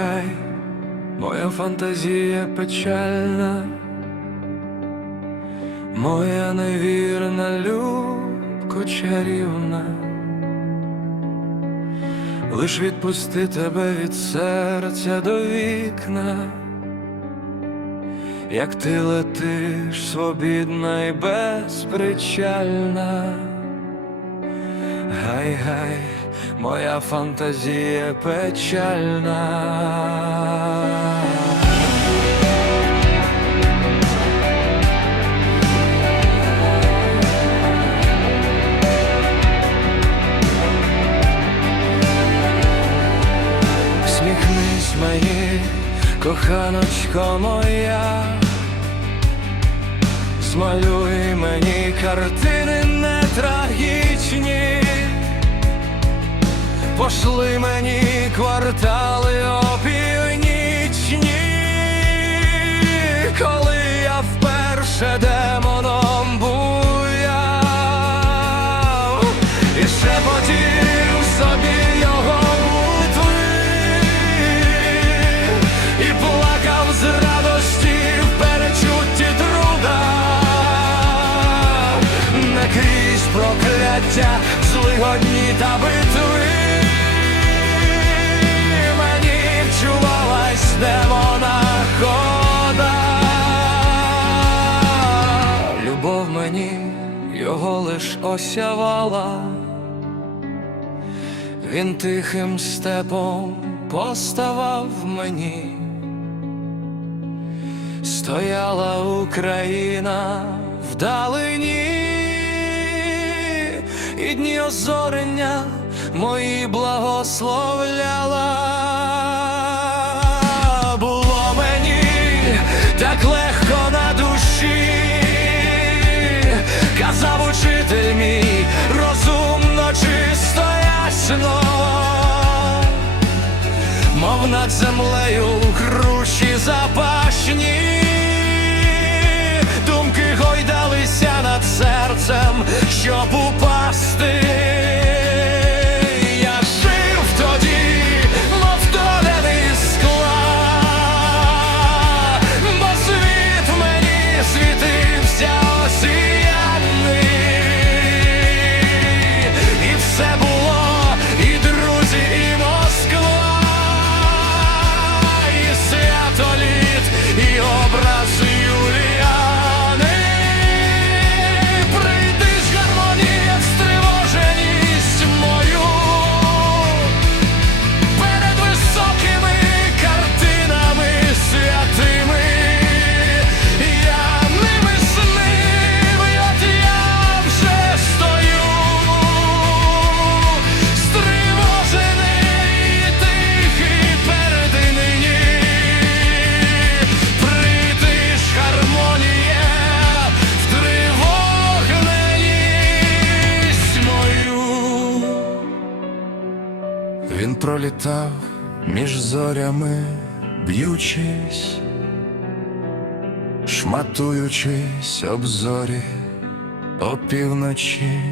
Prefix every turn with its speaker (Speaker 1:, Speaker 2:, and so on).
Speaker 1: гай, моя фантазія печальна, моя невірна любко чарівна, лиш відпусти тебе від серця до вікна, як ти летиш свобідна і безпричальна. Гай, гай, моя фантазія печальна. Сміхнись мені, коханочко моя, змалюй мені картини не трагічні, пошли мені квартали опівнічні, коли я вперше демоном буяв. І шепотів собі його бутви і плакав з радості в перечутті труда, не крізь прокляття, злигодні та битви. Мені вчувалась демона хода. Любов мені його лиш осявала. Він тихим степом поставав мені, стояла Україна вдалині, і дні озорення мої благословляла. Ясно, мов над землею круші запашні, пролітав між зорями, б'ючись, шматуючись об зорі опівночі.